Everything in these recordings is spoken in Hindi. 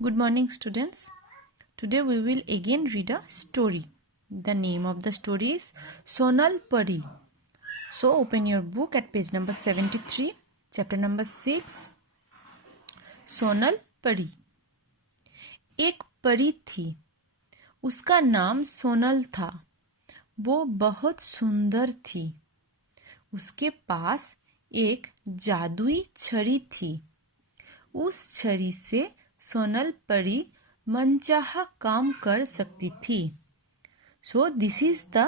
Good morning, students. Today we will again read a story. The name of the story is Sonal Pari. So open your book at page number 73, chapter number 6. Sonal परी। एक परी थी, उसका नाम सोनल था। वो बहुत सुंदर थी। उसके पास एक जादुई छड़ी थी। उस छड़ी से सोनल परी मनचाहा काम कर सकती थी। So this is the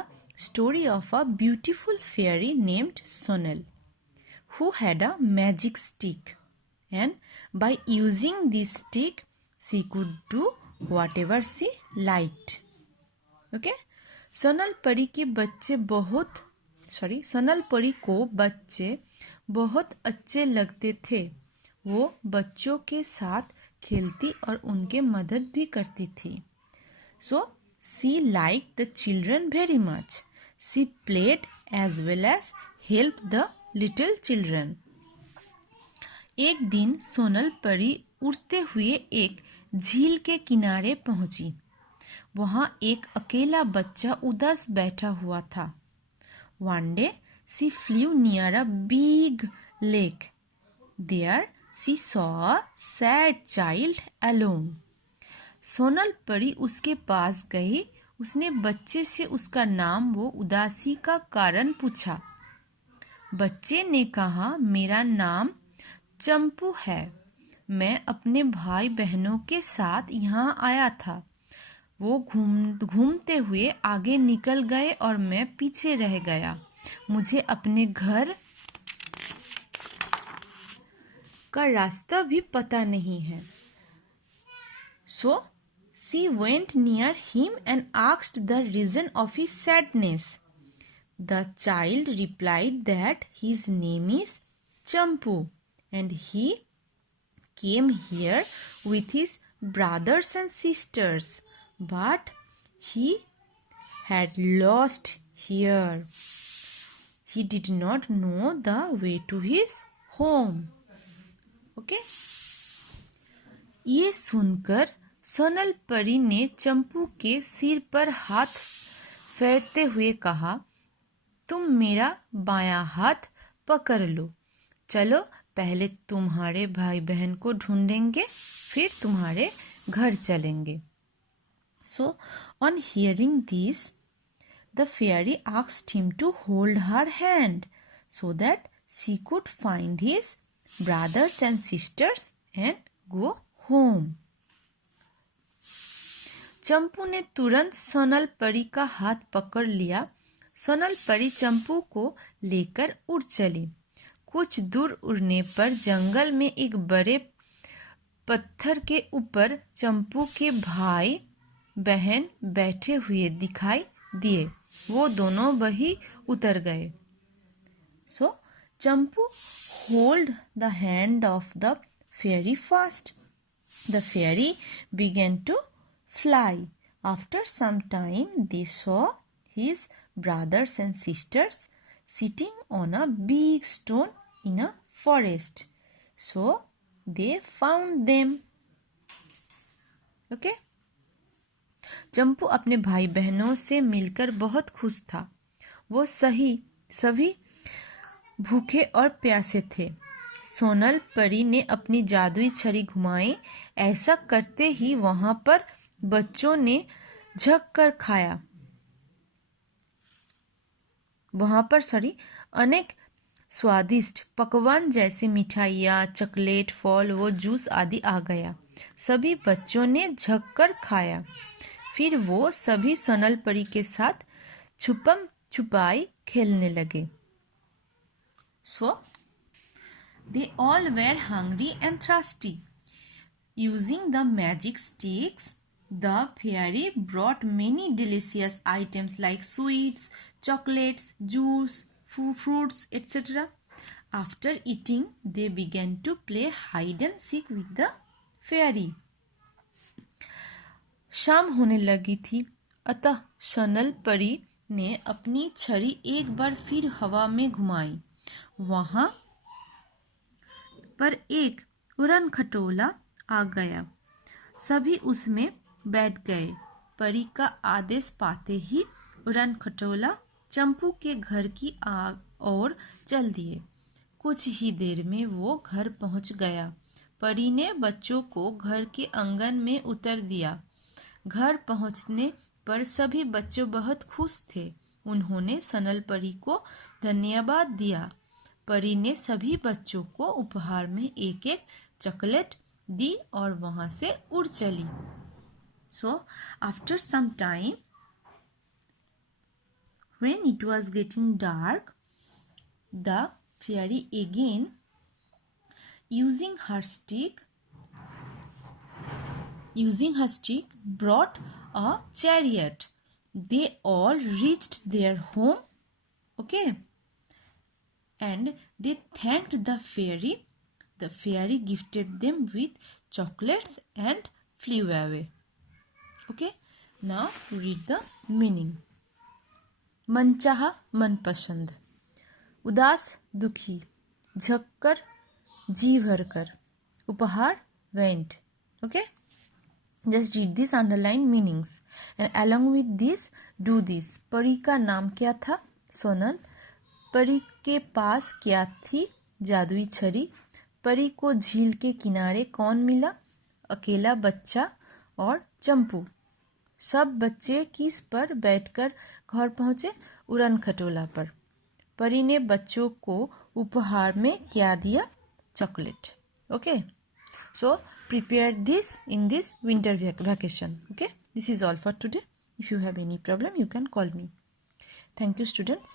story of a beautiful fairy named Sonal, who had a magic stick, and by using this stick she could do whatever she liked. Okay? Sonal परी को बच्चे बहुत अच्छे लगते थे। वो बच्चों के साथ खेलती और उनके मदद भी करती थी। So she liked the children very much. She played as well as helped the little children. एक दिन सोनल परी उड़ते हुए एक झील के किनारे पहुंची। वहां एक अकेला बच्चा उदास बैठा हुआ था। One day she flew near a big lake. There she saw a sad child alone. Sonal परी उसके पास गई। उसने बच्चे से उसका नाम व उदासी का कारण पूछा। बच्चे ने कहा, मेरा नाम चंपू है। मैं अपने भाई बहनों के साथ यहाँ आया था। वो घूमते हुए आगे निकल गए और मैं पीछे रह गया। मुझे अपने घर का रास्ता भी पता नहीं है। So she went near him and asked the reason of his sadness. The child replied that his name is Champu and he came here with his brothers and sisters, but he had lost here. He did not know the way to his home. Okay? ये सुनकर सोनल परी ने चंपू के सिर पर हाथ फेरते हुए कहा, तुम मेरा बायां हाथ पकड़ लो। चलो पहले तुम्हारे भाई बहन को ढूंढेंगे, फिर तुम्हारे घर चलेंगे। So on hearing this, the fairy asked him to hold her hand so that she could find his brothers and sisters and go home. चंपू ने तुरंत सोनल परी का हाथ पकड़ लिया। सोनल परी चंपू को लेकर उड़ चली। कुछ दूर उड़ने पर जंगल में एक बड़े पत्थर के ऊपर चंपू के भाई बहन बैठे हुए दिखाई दिए। वो दोनों वहीं उतर गए। So Champu hold the hand of the fairy fast. The fairy began to fly. After some time, they saw his brothers and sisters sitting on a big stone in a forest. So they found them. Okay? चंपू अपने भाई बहनों से मिलकर बहुत खुश था। वो सभी भूखे और प्यासे थे। सोनल परी ने अपनी जादुई छड़ी घुमाई। ऐसा करते ही वहां पर बच्चों ने झक कर खाया। वहां पर अनेक स्वादिष्ट पकवान जैसे मिठाइयाँ, चॉकलेट, फल व जूस आदि आ गया। सभी बच्चों ने झक कर खाया। फिर वो सभी सोनल परी के साथ छुपम छुपाई खेलने लगे। So they all were hungry and thirsty. Using the magic sticks, the fairy brought many delicious items like sweets, chocolates, juice, fruits, etc. After eating, they began to play hide and seek with the fairy. शाम होने लगी थी, अतः सोनल परी ने अपनी छड़ी एक बार फिर हवा में घुमाई। वहां पर एक उड़न खटोला आ गया। सभी उसमें बैठ गए। परी का आदेश पाते ही उड़न खटोला चंपू के घर की ओर चल दिए। कुछ ही देर में वो घर पहुंच गया। परी ने बच्चों को घर के आंगन में उतर दिया। घर पहुंचने पर सभी बच्चे बहुत खुश थे। उन्होंने सनल परी को धन्यवाद दिया। परी ने सभी बच्चों को उपहार में एक एक चॉकलेट दी और वहां से उड़ चली। So after some time, when it was getting dark, the fairy again, using her stick, brought a chariot. They all reached their home, okay, and they thanked the fairy. The fairy gifted them with chocolates and flew away. Okay, now read the meaning. मनचाहा मनपसंद, उदास दुखी, झक्कर जी भरकर, उपहार went. Okay, just read this underline meanings and along with this do this. परी का नाम क्या था? सोनल। परी के पास क्या थी? जादुई छड़ी। परी को झील के किनारे कौन मिला? अकेला बच्चा और चंपू। सब बच्चे किस पर बैठकर घर पहुंचे? उड़न खटोला पर। परी ने बच्चों को उपहार में क्या दिया? Chocolate. Okay, so prepare this in this winter vacation. Okay, this is all for today. If you have any problem, you can call me. Thank you, students.